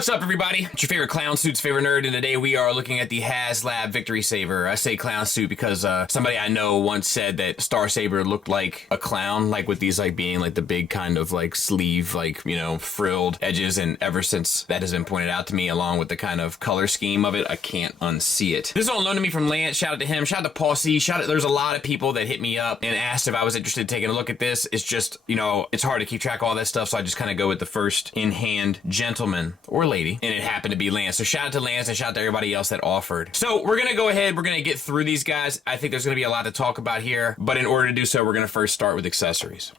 What's up, everybody? It's your favorite clown suit's favorite nerd, and today we are looking at the HasLab Victory Saber. I say clown suit because somebody I know once said that Star Saber looked like a clown, like with these like being like the big kind of like sleeve, like, you know, frilled edges, and ever since that has been pointed out to me, along with the kind of color scheme of it, I can't unsee it. This is on loan to me from Lance. Shout out to him. Shout out to Paul C. Shout out, there's a lot of people that hit me up and asked if I was interested in taking a look at this. It's just, you know, it's hard to keep track of all that stuff, so I just kind of go with the first in-hand gentleman or lady, and it happened to be Lance. So shout out to Lance and shout out to everybody else that offered. So we're gonna go ahead, we're gonna get through these guys. I think there's gonna be a lot to talk about here, but in order to do so, we're gonna first start with accessories.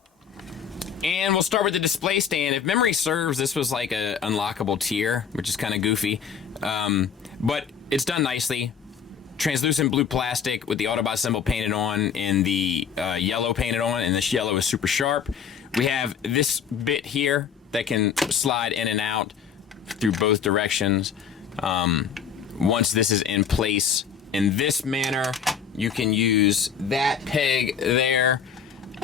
And we'll start with the display stand. If memory serves, this was like a unlockable tier, which is kind of goofy, but it's done nicely. Translucent blue plastic with the Autobot symbol painted on and the yellow painted on, and this yellow is super sharp. We have this bit here that can slide in and out through both directions. Once this is in place in this manner, you can use that peg there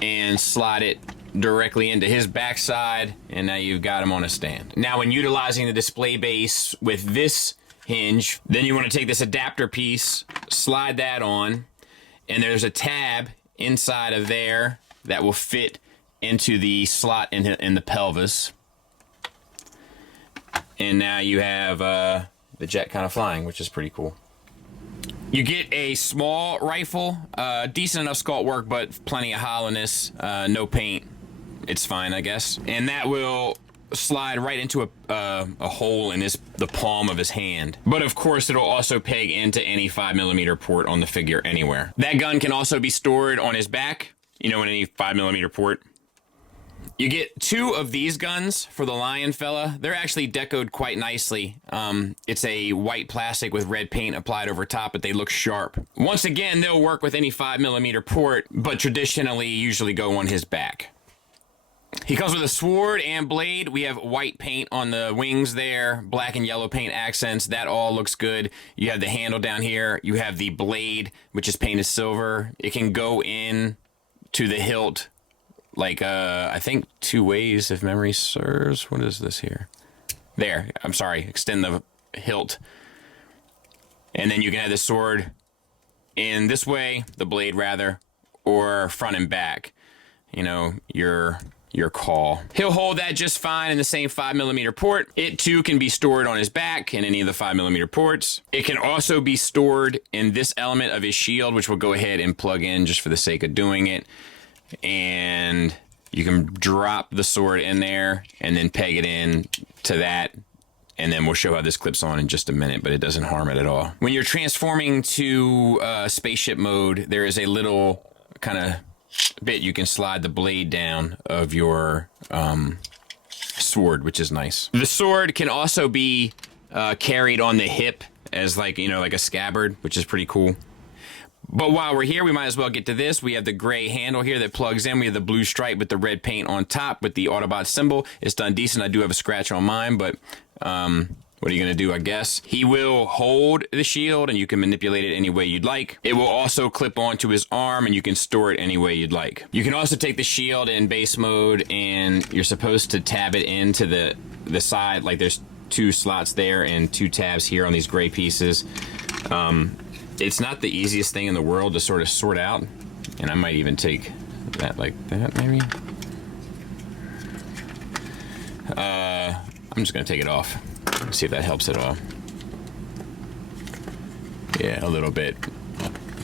and slide it directly into his backside, and now you've got him on a stand. Now, when utilizing the display base with this hinge, then you want to take this adapter piece, slide that on, and there's a tab inside of there that will fit into the slot in the pelvis. And now you have the jet kind of flying, which is pretty cool. You get a small rifle, decent enough sculpt work, but plenty of hollowness, no paint. It's fine, I guess. And that will slide right into a hole in the palm of his hand. But of course, it'll also peg into any 5mm port on the figure anywhere. That gun can also be stored on his back, you know, in any 5mm port. You get two of these guns for the Lion fella. They're actually decoed quite nicely. It's a white plastic with red paint applied over top, but they look sharp. Once again, they'll work with any 5mm port, but traditionally usually go on his back. He comes with a sword and blade. We have white paint on the wings there, black and yellow paint accents. That all looks good. You have the handle down here. You have the blade, which is painted silver. It can go in to the hilt, like, I think 2 ways, if memory serves. What is this here? There, I'm sorry, extend the hilt. And then you can have the sword in this way, the blade rather, or front and back. You know, your call. He'll hold that just fine in the same 5mm port. It too can be stored on his back in any of the 5mm ports. It can also be stored in this element of his shield, which we'll go ahead and plug in just for the sake of doing it. And you can drop the sword in there and then peg it in to that, and then we'll show how this clips on in just a minute, but it doesn't harm it at all. When you're transforming to spaceship mode, there is a little kind of bit you can slide the blade down of your sword, which is nice. The sword can also be carried on the hip as, like, you know, like a scabbard, which is pretty cool. But while we're here, we might as well get to this. We have the gray handle here that plugs in. We have the blue stripe with the red paint on top with the Autobot symbol. It's done decent. I do have a scratch on mine, but what are you going to do, I guess? He will hold the shield, and you can manipulate it any way you'd like. It will also clip onto his arm, and you can store it any way you'd like. You can also take the shield in base mode, and you're supposed to tab it into the side. Like, there's 2 slots there and 2 tabs here on these gray pieces. It's not the easiest thing in the world to sort of sort out, and I might even take that like that, maybe. I'm just gonna take it off. See if that helps at all. Yeah, a little bit.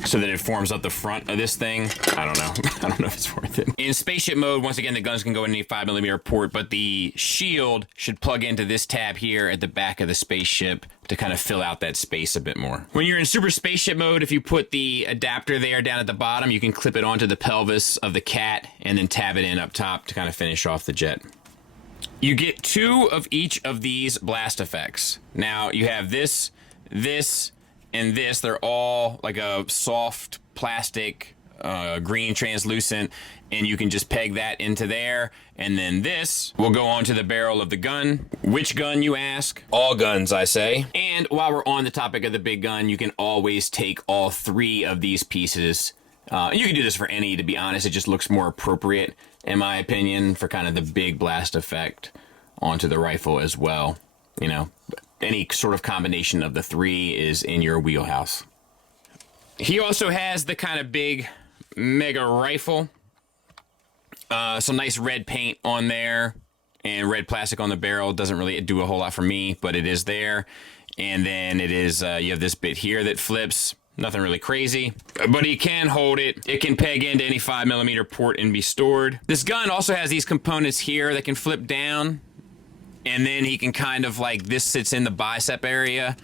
So that it forms up the front of this thing. I don't know. I don't know if it's worth it. In spaceship mode, once again, the guns can go in any 5mm port, but the shield should plug into this tab here at the back of the spaceship to kind of fill out that space a bit more. When you're in super spaceship mode, if you put the adapter there down at the bottom, you can clip it onto the pelvis of the cat and then tab it in up top to kind of finish off the jet. You get 2 of each of these blast effects. Now, you have this, and this. They're all like a soft plastic, green translucent, and you can just peg that into there. And then this will go onto the barrel of the gun. Which gun, you ask? All guns, I say. And while we're on the topic of the big gun, you can always take all 3 of these pieces. You can do this for any, to be honest. It just looks more appropriate, in my opinion, for kind of the big blast effect onto the rifle as well. you know, any sort of combination of the three is in your wheelhouse. He also has the kind of big mega rifle. Some nice red paint on there and red plastic on the barrel. Doesn't really do a whole lot for me, but it is there. And then it is, you have this bit here that flips. Nothing really crazy, but he can hold it. It can peg into any 5mm port and be stored. This gun also has these components here that can flip down, and then he can kind of like, this sits in the bicep area,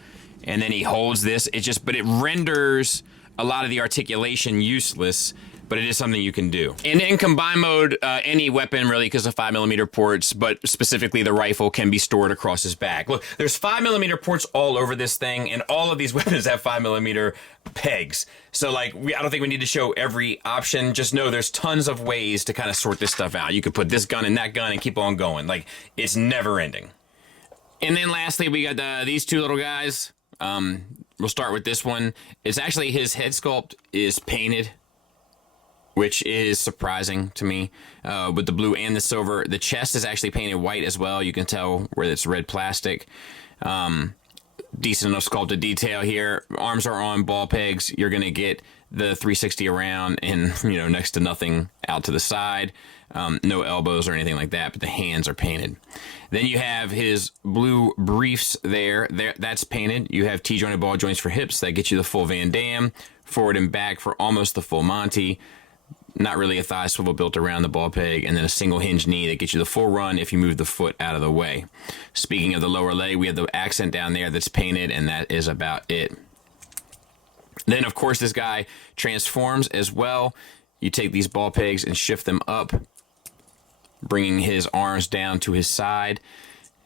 and then he holds this. But it renders a lot of the articulation useless, but it is something you can do. And in combine mode, any weapon really, because of 5mm ports, but specifically the rifle, can be stored across his back. Look, there's 5mm ports all over this thing, and all of these weapons have 5mm pegs. So like, I don't think we need to show every option. Just know there's tons of ways to kind of sort this stuff out. You could put this gun in that gun and keep on going. Like, it's never ending. And then lastly, we got these two little guys. We'll start with this one. It's actually, his head sculpt is painted, which is surprising to me, with the blue and the silver. The chest is actually painted white as well. You can tell where it's red plastic. Decent enough sculpted detail here. Arms are on ball pegs. You're going to get the 360 around and, you know, next to nothing out to the side. No elbows or anything like that, but the hands are painted. Then you have his blue briefs there. That's painted. You have T-jointed ball joints for hips. That gets you the full Van Damme. Forward and back for almost the full Monty. Not really a thigh swivel built around the ball peg, and then a single hinge knee that gets you the full run if you move the foot out of the way. Speaking of the lower leg, we have the accent down there that's painted, and that is about it. Then, of course, this guy transforms as well. You take these ball pegs and shift them up, bringing his arms down to his side.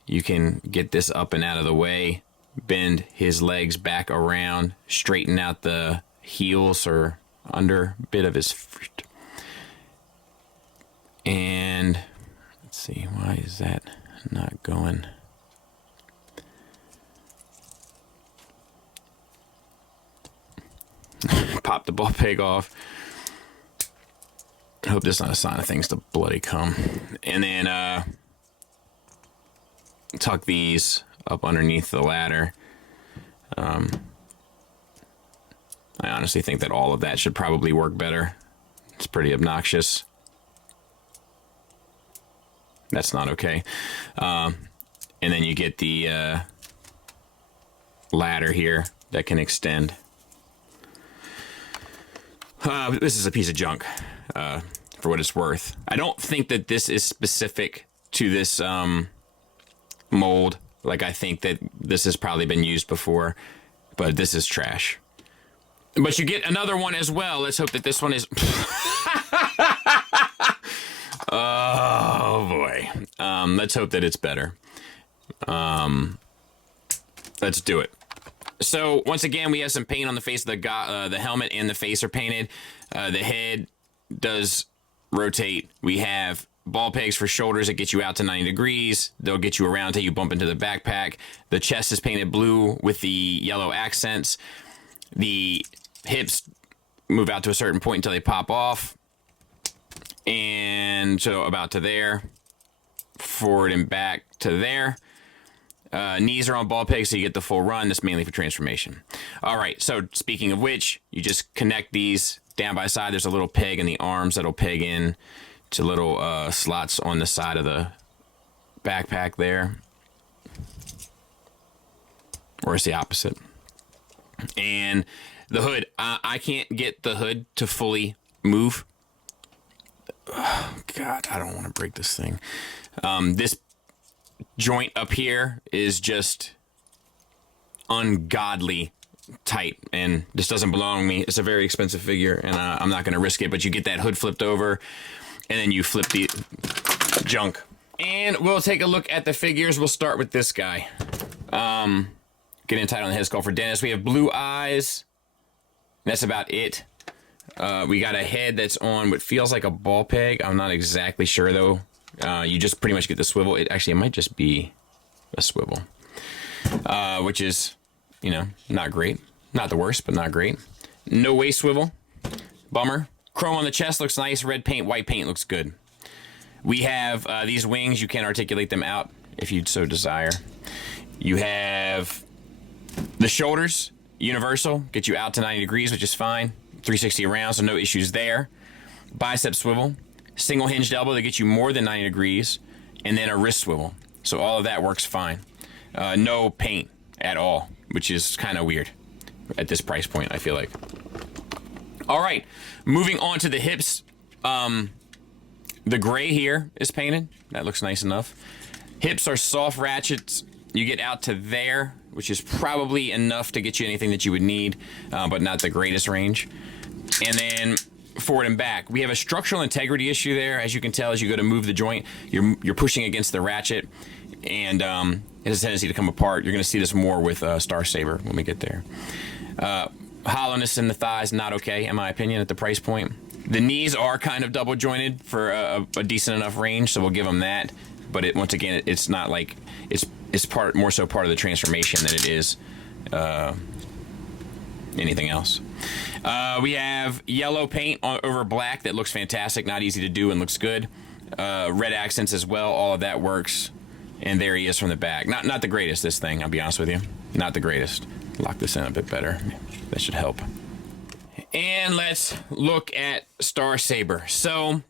You can get this up and out of the way, bend his legs back around, straighten out the heels or under bit of his foot. And let's see, why is that not going? Pop the ball peg off. I hope this is not a sign of things to bloody come. And then tuck these up underneath the ladder. I honestly think that all of that should probably work better. It's pretty obnoxious. That's not okay. And then you get the ladder here that can extend. This is a piece of junk, for what it's worth. I don't think that this is specific to this mold. Like, I think that this has probably been used before, but this is trash. But you get another one as well. Let's hope that this one is... Oh, boy. Let's hope that it's better. Let's do it. So, once again, we have some paint on the face of the helmet, and the face are painted. The head does rotate. We have ball pegs for shoulders that get you out to 90 degrees. They'll get you around until you bump into the backpack. The chest is painted blue with the yellow accents. The hips move out to a certain point until they pop off. And so about to there. Forward and back to there. Knees are on ball pegs, so you get the full run. That's mainly for transformation. All right, so speaking of which, you just connect these down by side. There's a little peg in the arms that'll peg in to little slots on the side of the backpack there. Or it's the opposite. And the hood, I can't get the hood to fully move. Oh, God, I don't want to break this thing. This joint up here is just ungodly tight, and this doesn't belong to me. It's a very expensive figure, and I'm not going to risk it, but you get that hood flipped over, and then you flip the junk. And we'll take a look at the figures. We'll start with this guy. Getting tight on the head skull for Dennis. We have blue eyes. That's about it. We got a head that's on what feels like a ball peg. I'm not exactly sure, though. You just pretty much get the swivel. It might just be a swivel, which is, you know, not great. Not the worst, but not great. No waist swivel. Bummer. Chrome on the chest looks nice. Red paint, white paint looks good. We have these wings. You can articulate them out if you so desire. You have the shoulders, universal, get you out to 90 degrees, which is fine. 360 around, so no issues there. Bicep swivel, single hinged elbow that gets you more than 90 degrees, and then a wrist swivel. So all of that works fine. No paint at all, which is kind of weird at this price point, I feel like. All right, moving on to the hips. The gray here is painted. That looks nice enough. Hips are soft ratchets. You get out to there, which is probably enough to get you anything that you would need, but not the greatest range. And then forward and back. We have a structural integrity issue there. As you can tell, as you go to move the joint, you're pushing against the ratchet, and it has a tendency to come apart. You're going to see this more with Star Saber when we get there. Hollowness in the thighs, not okay, in my opinion, at the price point. The knees are kind of double jointed for a decent enough range, so we'll give them that. But once again, it's not like it's more so part of the transformation than it is anything else. We have yellow paint over black that looks fantastic, not easy to do and looks good. Red accents as well, all of that works. And there he is from the back. Not the greatest, this thing, I'll be honest with you. Not the greatest. Lock this in a bit better. That should help. And let's look at Star Saber. So,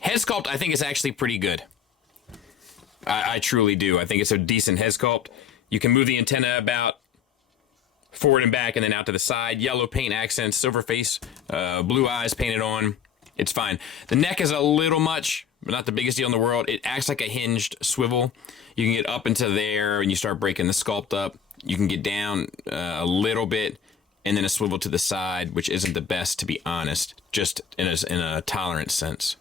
head sculpt I think is actually pretty good. I truly do. I think it's a decent head sculpt. You can move the antenna about forward and back and then out to the side. Yellow paint accents, silver face, blue eyes painted on. It's fine. The neck is a little much, but not the biggest deal in the world. It acts like a hinged swivel. You can get up into there and you start breaking the sculpt up. You can get down a little bit and then a swivel to the side, which isn't the best, to be honest, just in a tolerance sense.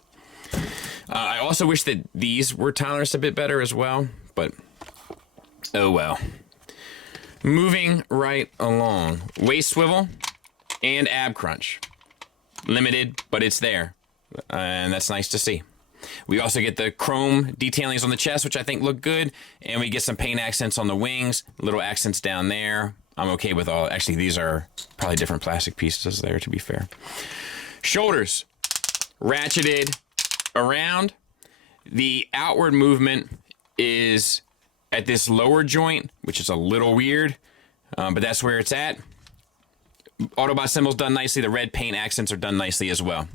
I also wish that these were toleranced a bit better as well, but oh well. Moving right along. Waist swivel and ab crunch. Limited, but it's there, and that's nice to see. We also get the chrome detailings on the chest, which I think look good, and we get some paint accents on the wings, little accents down there. I'm okay with all. Actually, these are probably different plastic pieces there, to be fair. Shoulders, ratcheted around. The outward movement is at this lower joint, which is a little weird, but that's where it's at. Autobot symbols done nicely. The red paint accents are done nicely as well.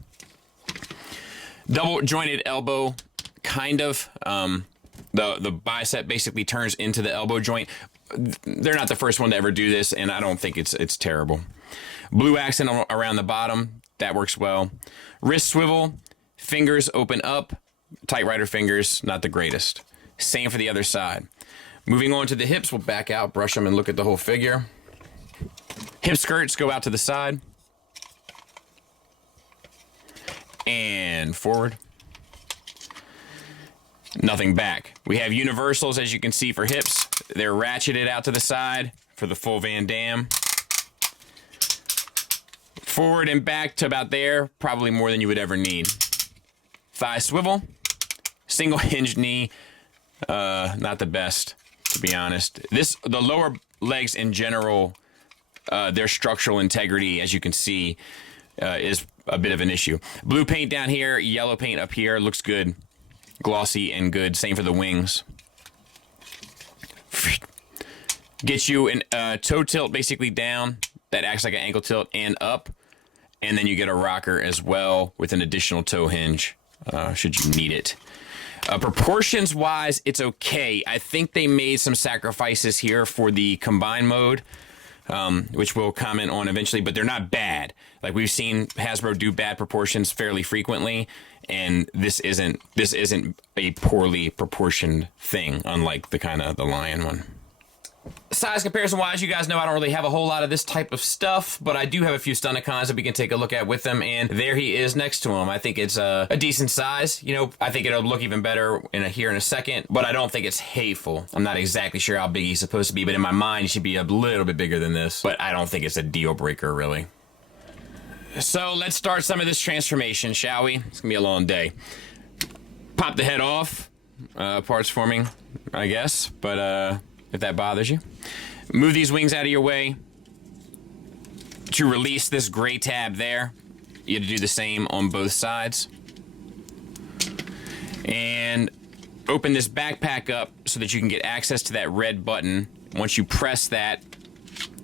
Double jointed elbow, kind of. The bicep basically turns into the elbow joint. They're not the first one to ever do this, and I don't think it's terrible. Blue accent around the bottom, that works well. Wrist swivel, fingers open up, tight rider fingers, not the greatest. Same for the other side. Moving on to the hips, we'll back out, brush them, and look at the whole figure. Hip skirts go out to the side. And forward. Nothing back. We have universals, as you can see, for hips. They're ratcheted out to the side for the full Van Damme. Forward and back to about there, probably more than you would ever need. Thigh swivel. Single hinged knee. Not the best, to be honest. The lower legs in general, their structural integrity, as you can see, is a bit of an issue. Blue paint down here, yellow paint up here, looks good. Glossy and good. Same for the wings. Gets you a toe tilt basically down. That acts like an ankle tilt and up. And then you get a rocker as well with an additional toe hinge, should you need it. Proportions wise, it's okay. I think they made some sacrifices here for the combine mode, which we'll comment on eventually, but they're not bad. Like, we've seen Hasbro do bad proportions fairly frequently, and this isn't a poorly proportioned thing, unlike the lion one. Size comparison wise, you guys know I don't really have a whole lot of this type of stuff, but I do have a few Stunticons that we can take a look at with them, and there he is next to him. I think it's a decent size. You know, I think it'll look even better here in a second, but I don't think it's hateful. I'm not exactly sure how big he's supposed to be, but in my mind, he should be a little bit bigger than this, but I don't think it's a deal breaker, really. So let's start some of this transformation, shall we? It's gonna be a long day. Pop the head off. Parts forming, I guess, but if that bothers you. Move these wings out of your way. To release this gray tab there, you have to do the same on both sides. And open this backpack up so that you can get access to that red button. Once you press that,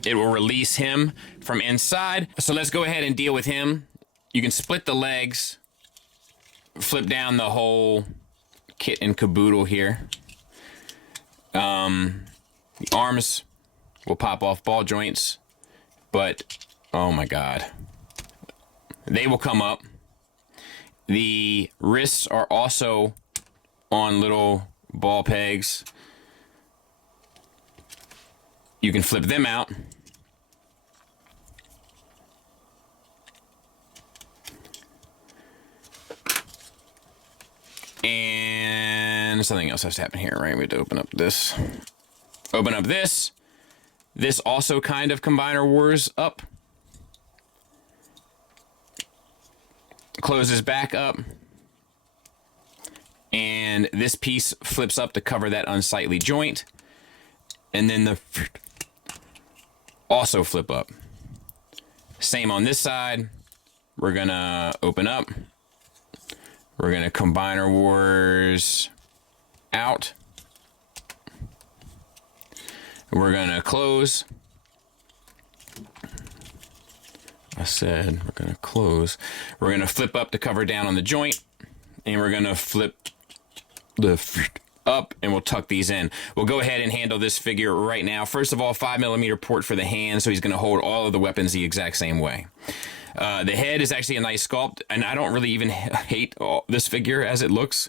it will release him from inside. So let's go ahead and deal with him. You can split the legs, flip down the whole kit and caboodle here. The arms will pop off ball joints, but oh my God, they will come up. The wrists are also on little ball pegs. You can flip them out. And something else has to happen here, right? We have to open up this. Open up this. This also kind of Combiner Wars up. Closes back up. And this piece flips up to cover that unsightly joint. And then the also flip up. Same on this side. We're gonna open up. We're gonna Combiner Wars out. We're gonna close. I said we're gonna close. We're gonna flip up to cover down on the joint, and we're gonna flip the up, and we'll tuck these in. We'll go ahead and handle this figure right now. First of all, 5mm port for the hand, so he's gonna hold all of the weapons the exact same way. The head is actually a nice sculpt, and I don't really even hate this figure as it looks.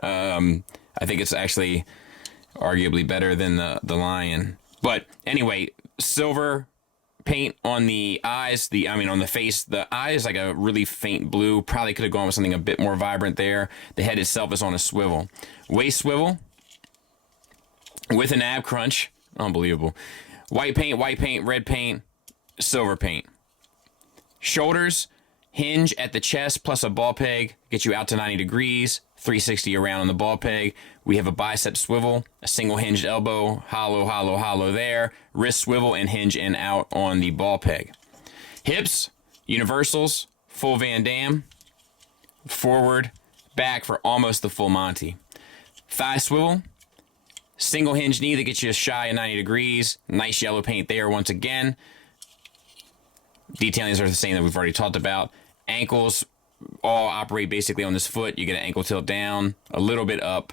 I think it's actually arguably better than the lion. But anyway, silver paint on the eyes, on the face. The eye is like a really faint blue. Probably could have gone with something a bit more vibrant there. The head itself is on a swivel. Waist swivel with an ab crunch. Unbelievable. White paint, red paint, silver paint. Shoulders, hinge at the chest plus a ball peg, get you out to 90 degrees, 360 around on the ball peg. We have a bicep swivel, a single hinged elbow, hollow there, wrist swivel and hinge in out on the ball peg. Hips, universals, full Van Damme, forward, back for almost the full Monty. Thigh swivel, single hinge knee that gets you shy of 90 degrees, nice yellow paint there once again. Detailings are the same that we've already talked about. Ankles all operate basically on this foot. You get an ankle tilt down, a little bit up,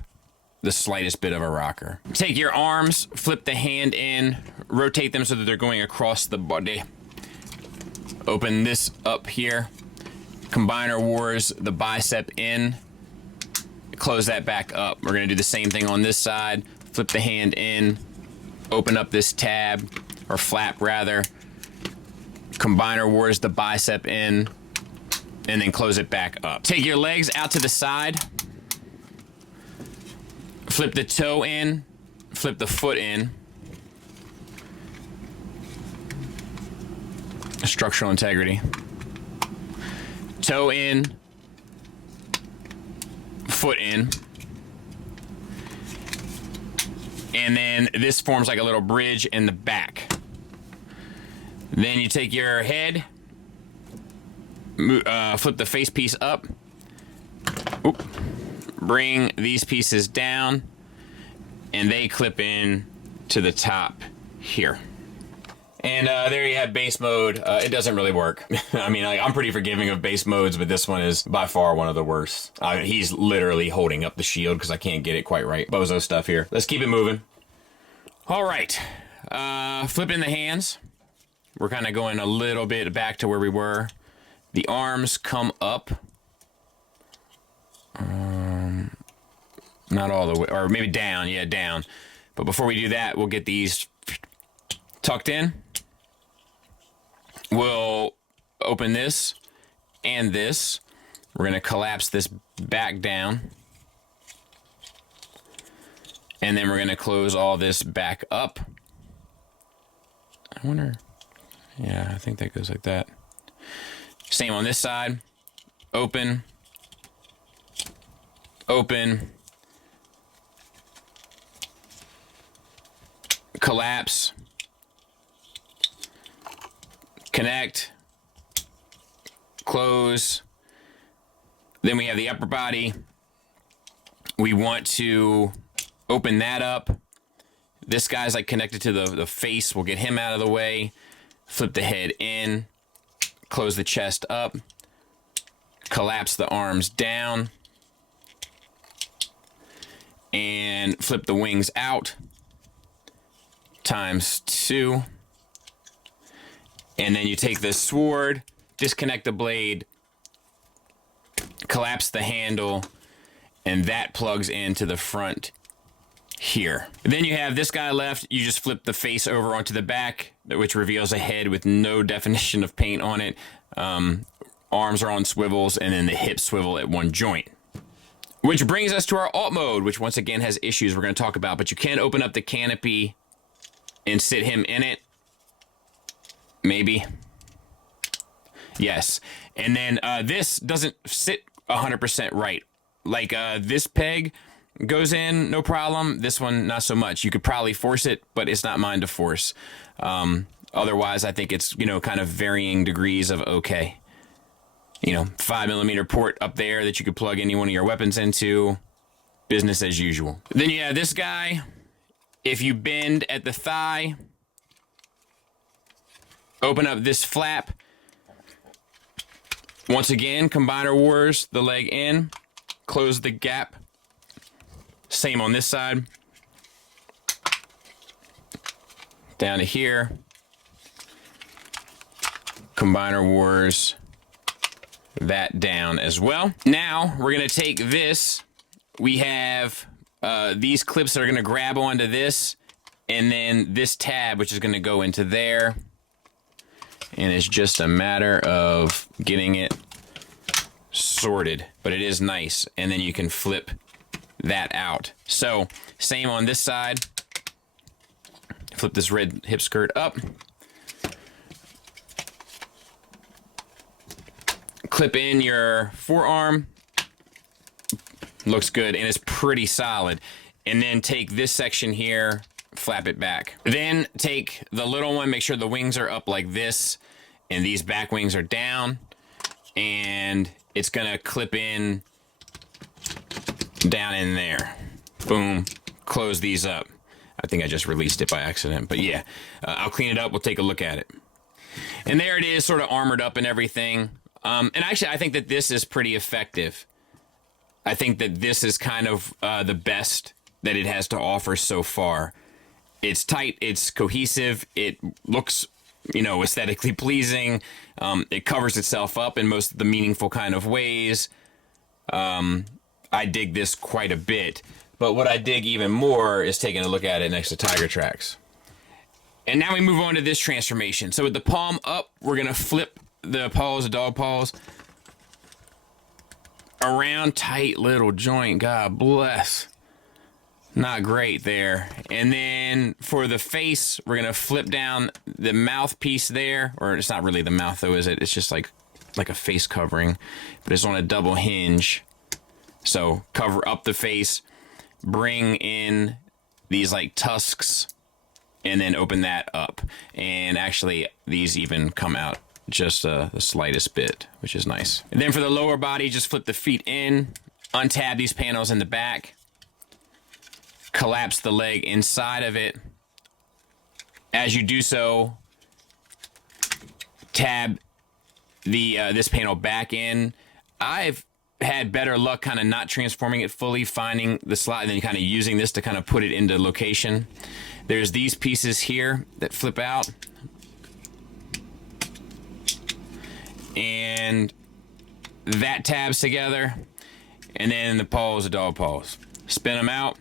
the slightest bit of a rocker. Take your arms, flip the hand in, rotate them so that they're going across the body. Open this up here. Combiner Wars the bicep in. Close that back up. We're going to do the same thing on this side. Flip the hand in, open up this tab, or flap rather. Combiner Wars the bicep in, and then close it back up. Take your legs out to the side. Flip the toe in, flip the foot in. Structural integrity. Toe in, foot in. And then this forms like a little bridge in the back. Then you take your head, flip the face piece up, bring these pieces down, and they clip in to the top here. And there you have base mode. It doesn't really work. I mean, I'm pretty forgiving of base modes, but this one is by far one of the worst. He's literally holding up the shield because I can't get it quite right. Bozo stuff here. Let's keep it moving. All right, flipping the hands. We're kind of going a little bit back to where we were. The arms come up. Not all the way, or maybe down, yeah, down. But before we do that, we'll get these tucked in. We'll open this and this. We're gonna collapse this back down. And then we're gonna close all this back up. I wonder, yeah, I think that goes like that. Same on this side. Open. Open. Collapse. Connect. Close. Then we have the upper body. we want to open that up. This guy's like connected to the face. We'll get him out of the way. Flip the head in. Close the chest up. Collapse the arms down. And flip the wings out. ×2. And then you take the sword, disconnect the blade, collapse the handle, and that plugs into the front here. Then you have this guy left. You just flip the face over onto the back, which reveals a head with no definition of paint on it. Arms are on swivels, and then the hips swivel at one joint. Which brings us to our alt mode, which once again has issues we're going to talk about, but you can open up the canopy and sit him in it. Maybe. Yes. And then this doesn't sit 100% right. Like this peg goes in, no problem. This one, not so much. You could probably force it, but it's not mine to force. Otherwise, I think it's, you know, kind of varying degrees of okay. You know, 5mm port up there that you could plug any one of your weapons into. Business as usual. Then you have this guy. If you bend at the thigh, open up this flap. Once again, Combiner Wars, the leg in, close the gap. Same on this side. Down to here. Combiner Wars, that down as well. Now, we're gonna take this. We have these clips that are gonna grab onto this, and then this tab, which is gonna go into there. And it's just a matter of getting it sorted, but it is nice. And then you can flip that out. So same on this side. Flip this red hip skirt up. Clip in your forearm. Looks good, and it's pretty solid. And then take this section here, flap it back. Then take the little one, make sure the wings are up like this, and these back wings are down, and it's gonna clip in down in there. Boom, close these up. I think I just released it by accident, but yeah, I'll clean it up, we'll take a look at it. And there it is, sort of armored up and everything. And actually, I think that this is pretty effective. I think that this is kind of the best that it has to offer so far. It's tight, it's cohesive, it looks, you know, aesthetically pleasing. It covers itself up in most of the meaningful kind of ways. I dig this quite a bit. But what I dig even more is taking a look at it next to Tiger Tracks. And now we move on to this transformation. So with the palm up, we're gonna flip the paws, the dog paws, around, tight little joint, God bless. Not great there. And then for the face, we're gonna flip down the mouthpiece there, or it's not really the mouth though, is it? It's just like a face covering, but it's on a double hinge. So cover up the face, bring in these like tusks, and then open that up. And actually, these even come out just the slightest bit, which is nice. And then for the lower body, just flip the feet in, untab these panels in the back, collapse the leg inside of it. As you do so, tab the this panel back in. I've had better luck kind of not transforming it fully, finding the slot, and then kind of using this to kind of put it into location. There's these pieces here that flip out. And that tabs together. And then the paws, the dog paws. Spin them out.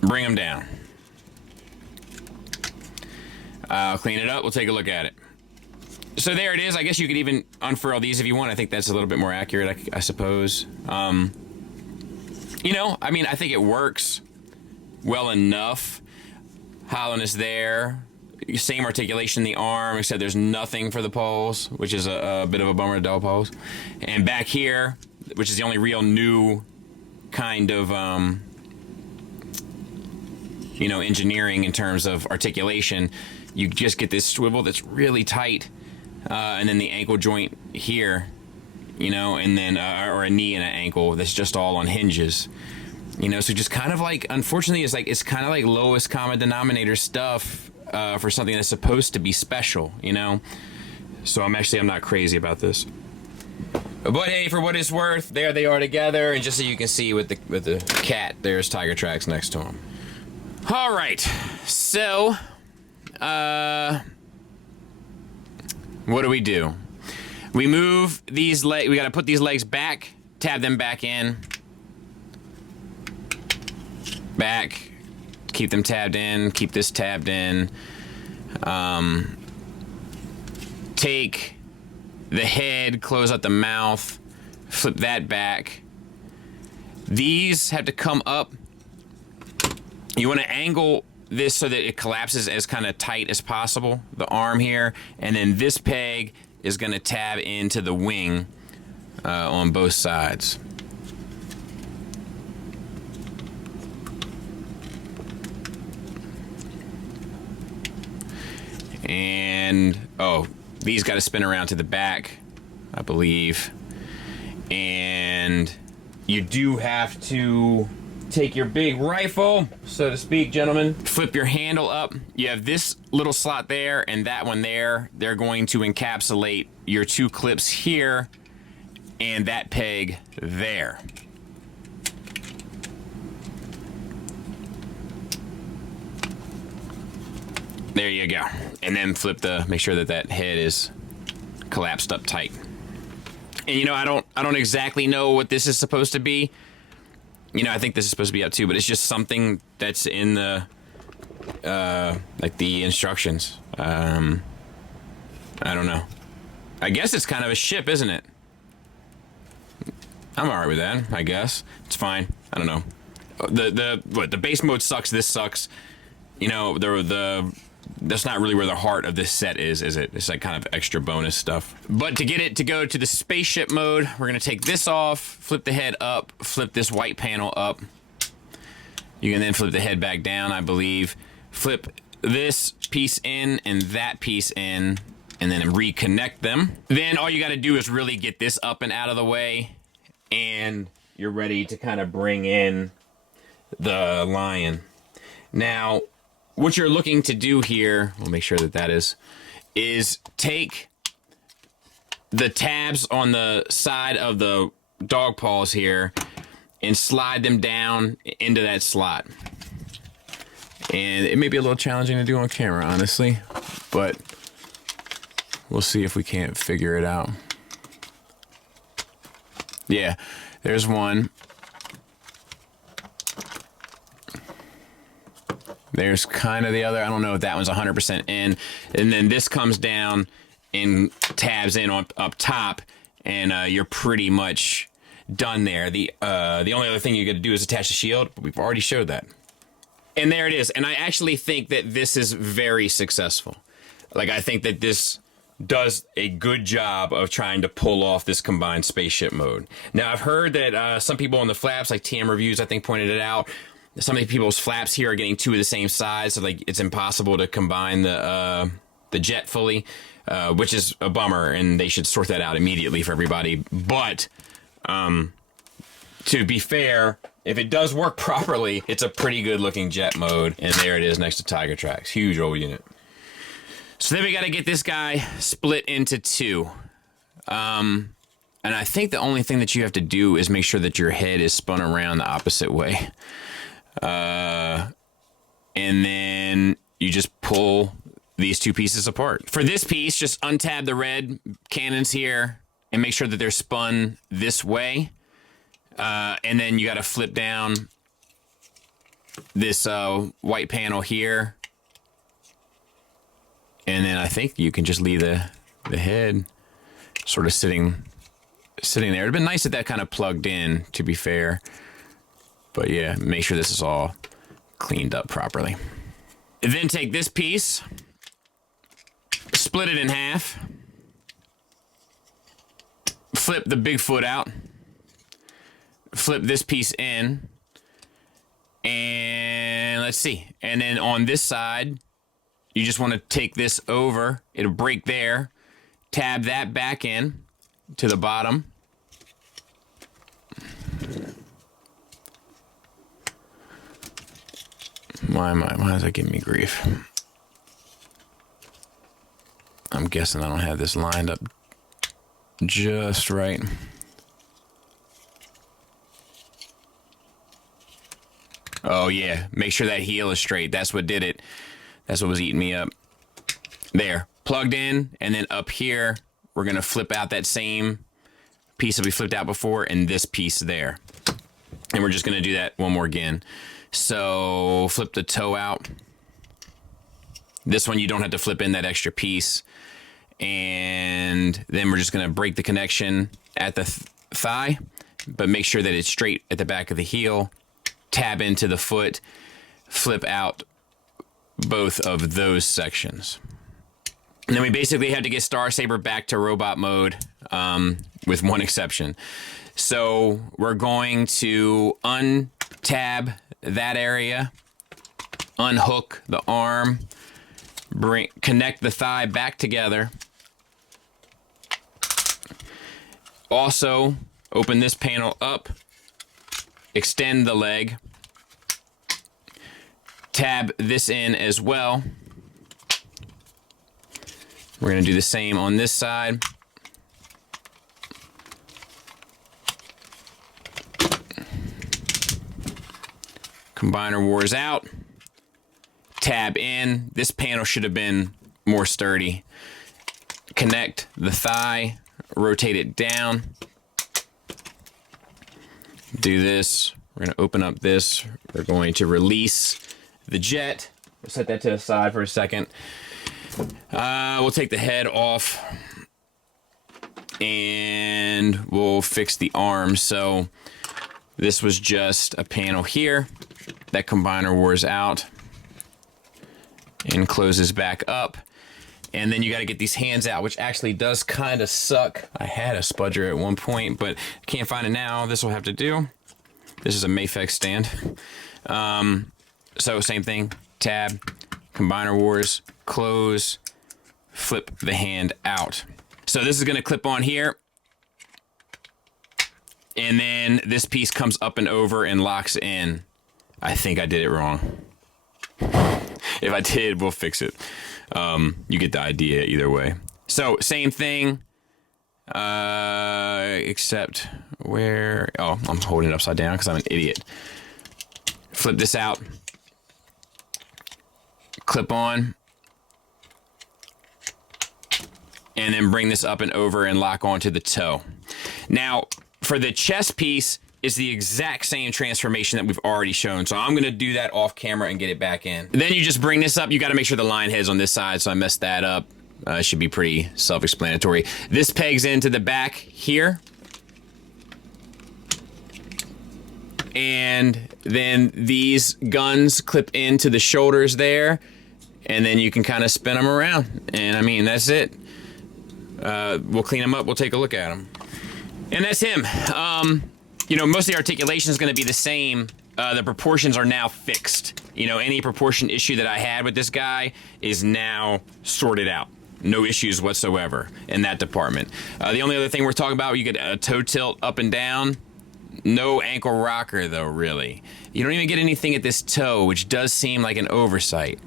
Bring them down. I'll clean it up. We'll take a look at it. So there it is. I guess you could even unfurl these if you want. I think that's a little bit more accurate, I suppose. You know, I mean, I think it works well enough. Hollowness there. Same articulation in the arm, except there's nothing for the poles, which is a bit of a bummer to dog poles. And back here, which is the only real new kind of, you know, engineering in terms of articulation, you just get this swivel that's really tight. And then the ankle joint here, you know, and then or a knee and an ankle that's just all on hinges, you know. So just kind of like, unfortunately, it's kind of like lowest common denominator stuff for something that's supposed to be special, you know. So I'm not crazy about this. But hey, for what it's worth, there they are together, and just so you can see with the cat, there's Tiger Tracks next to him. All right, so what do? We move these legs. We got to put these legs back, tab them back in, back, keep them tabbed in, keep this tabbed in. Take the head, close out the mouth, flip that back. These have to come up. You want to angle this so that it collapses as kind of tight as possible, the arm here, and then this peg is going to tab into the wing on both sides. And, oh, these got to spin around to the back, I believe. And you do have to take your big rifle, so to speak, gentlemen. Flip your handle up. You have this little slot there and that one there. They're going to encapsulate your two clips here and that peg there. There you go. And then flip make sure that that head is collapsed up tight. And you know, I don't exactly know what this is supposed to be. You know, I think this is supposed to be up too, but it's just something that's in the like the instructions. I don't know. I guess it's kind of a ship, isn't it? I'm alright with that, I guess. It's fine. I don't know. The base mode sucks, this sucks. You know, that's not really where the heart of this set is it? It's like kind of extra bonus stuff. But to get it to go to the spaceship mode, we're gonna take this off, flip the head up, flip this white panel up. You can then flip the head back down, I believe. Flip this piece in and that piece in, and then reconnect them. Then all you gotta do is really get this up and out of the way, and you're ready to kind of bring in the lion. Now, what you're looking to do here, we'll make sure that is take the tabs on the side of the dog paws here and slide them down into that slot. And it may be a little challenging to do on camera, honestly, but we'll see if we can't figure it out. Yeah, there's one. There's kind of the other. I don't know if that one's 100% in. And then this comes down and tabs in up top, and you're pretty much done there. The only other thing you got to do is attach the shield, but we've already showed that. And there it is. And I actually think that this is very successful. Like, I think that this does a good job of trying to pull off this combined spaceship mode. Now, I've heard that some people on the flaps, like TM Reviews, I think, pointed it out. Some of the people's flaps here are getting two of the same size, so like it's impossible to combine the jet fully, which is a bummer, and they should sort that out immediately for everybody. But to be fair, if it does work properly, it's a pretty good looking jet mode, and there it is next to Tiger Tracks. Huge old unit. So then we got to get this guy split into two. And I think the only thing that you have to do is make sure that your head is spun around the opposite way. And then you just pull these two pieces apart. For this piece, just untab the red cannons here and make sure that they're spun this way. And then you got to flip down this white panel here. And then I think you can just leave the head sort of sitting there. It'd have been nice if that kind of plugged in, to be fair. But yeah, make sure this is all cleaned up properly. Then take this piece, split it in half, flip the big foot out, flip this piece in, and let's see. And then on this side, you just want to take this over. It'll break there, tab that back in to the bottom, Why does that give me grief? I'm guessing I don't have this lined up just right. Oh yeah, make sure that heel is straight. That's what did it. That's what was eating me up. There, plugged in, and then up here, we're gonna flip out that same piece that we flipped out before and this piece there. And we're just gonna do that one more again. So flip the toe out. This one you don't have to flip in that extra piece. And then we're just gonna break the connection at the thigh, but make sure that it's straight at the back of the heel. Tab into the foot, flip out both of those sections. And then we basically have to get Star Saber back to robot mode, with one exception. So we're going to untab that area, unhook the arm, connect the thigh back together. Also, open this panel up, extend the leg, tab this in as well. We're going to do the same on this side. Combiner wars out. Tab in. This panel should have been more sturdy. Connect the thigh, rotate it down. Do this. We're going to open up this. We're going to release the jet. We'll set that to the side for a second. We'll take the head off and we'll fix the arm. So this was just a panel here. That combiner wars out and closes back up. And then you got to get these hands out, which actually does kind of suck. I had a spudger at one point, but can't find it now. This will have to do. This is a Mafex stand. So same thing, tab, combiner wars, close, flip the hand out. So this is going to clip on here. And then this piece comes up and over and locks in. I think I did it wrong. If I did, we'll fix it. You get the idea either way. So same thing, except where, oh, I'm holding it upside down because I'm an idiot. Flip this out, clip on, and then bring this up and over and lock onto the toe. Now, for the chest piece, is the exact same transformation that we've already shown. So I'm gonna do that off camera and get it back in. Then you just bring this up. You gotta make sure the line head's on this side, so I messed that up. It should be pretty self-explanatory. This pegs into the back here. And then these guns clip into the shoulders there. And then you can kind of spin them around. And I mean, that's it. We'll clean them up, we'll take a look at them. And that's him. You know, most of the articulation is going to be the same. The proportions are now fixed. You know, any proportion issue that I had with this guy is now sorted out. No issues whatsoever in that department. The only other thing we're talking about, you get a toe tilt up and down. No ankle rocker, though, really. You don't even get anything at this toe, which does seem like an oversight.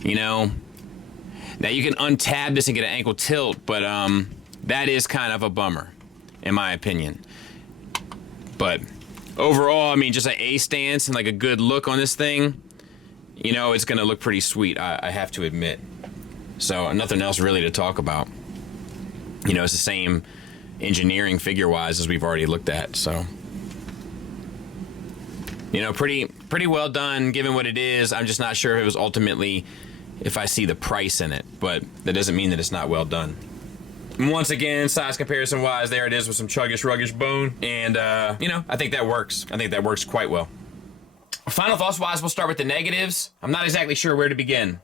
You know? Now, you can untab this and get an ankle tilt, but that is kind of a bummer, in my opinion. But overall, I mean, just an A stance and like a good look on this thing, you know, it's going to look pretty sweet, I have to admit. So nothing else really to talk about. You know, it's the same engineering figure-wise as we've already looked at. So, you know, pretty well done given what it is. I'm just not sure if it was ultimately, if I see the price in it. But that doesn't mean that it's not well done. Once again, size comparison wise, there it is with some chuggish ruggish bone. And, you know, I think that works. I think that works quite well. Final thoughts wise, we'll start with the negatives. I'm not exactly sure where to begin.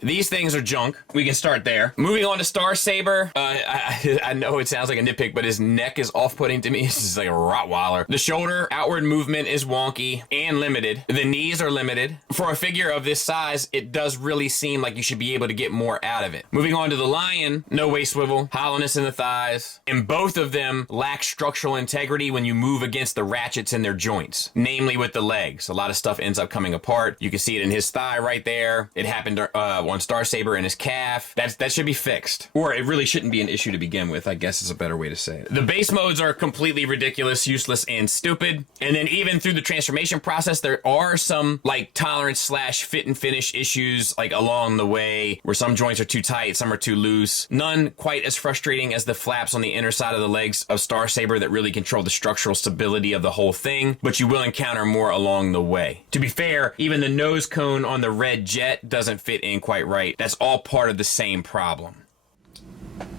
These things are junk. We can start there. Moving on to Star Saber. I know it sounds like a nitpick, but his neck is off-putting to me. This is like a Rottweiler. The shoulder outward movement is wonky and limited. The knees are limited. For a figure of this size, it does really seem like you should be able to get more out of it. Moving on to the Lion, no waist swivel, hollowness in the thighs, and both of them lack structural integrity when you move against the ratchets in their joints, namely with the legs. A lot of stuff ends up coming apart. You can see it in his thigh right there. It happened on Star Saber in his calf. That should be fixed. Or it really shouldn't be an issue to begin with, I guess is a better way to say it. The base modes are completely ridiculous, useless, and stupid. And then even through the transformation process, there are some like tolerance / fit and finish issues like along the way where some joints are too tight, some are too loose. None quite as frustrating as the flaps on the inner side of the legs of Star Saber that really control the structural stability of the whole thing, but you will encounter more along the way. To be fair, even the nose cone on the red jet doesn't fit in quite right. That's all part of the same problem.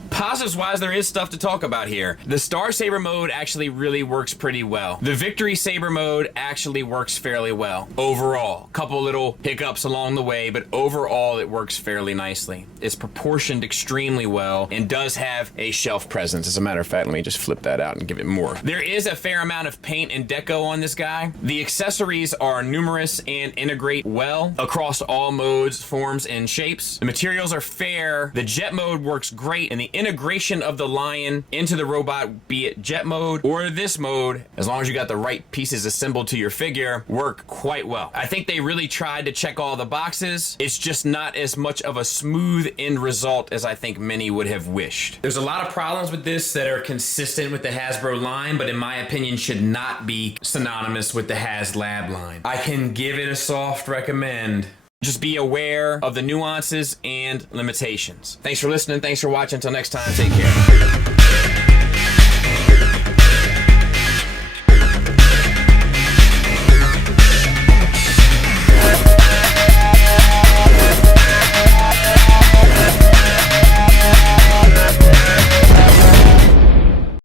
Positives wise, there is stuff to talk about here. The Star Saber mode actually really works pretty well. The Victory Saber mode actually works fairly well. Overall, couple little hiccups along the way, but overall it works fairly nicely. It's proportioned extremely well and does have a shelf presence. As a matter of fact, let me just flip that out and give it more. There is a fair amount of paint and deco on this guy. The accessories are numerous and integrate well across all modes, forms, and shapes. The materials are fair. The jet mode works great, and the integration of the Lion into the robot, be it jet mode or this mode, as long as you got the right pieces assembled to your figure, work quite well. I think they really tried to check all the boxes. It's just not as much of a smooth end result as I think many would have wished. There's a lot of problems with this that are consistent with the Hasbro line, but in my opinion should not be synonymous with the HasLab line. I can give it a soft recommend. Just be aware of the nuances and limitations. Thanks for listening. Thanks for watching. Until next time, take care.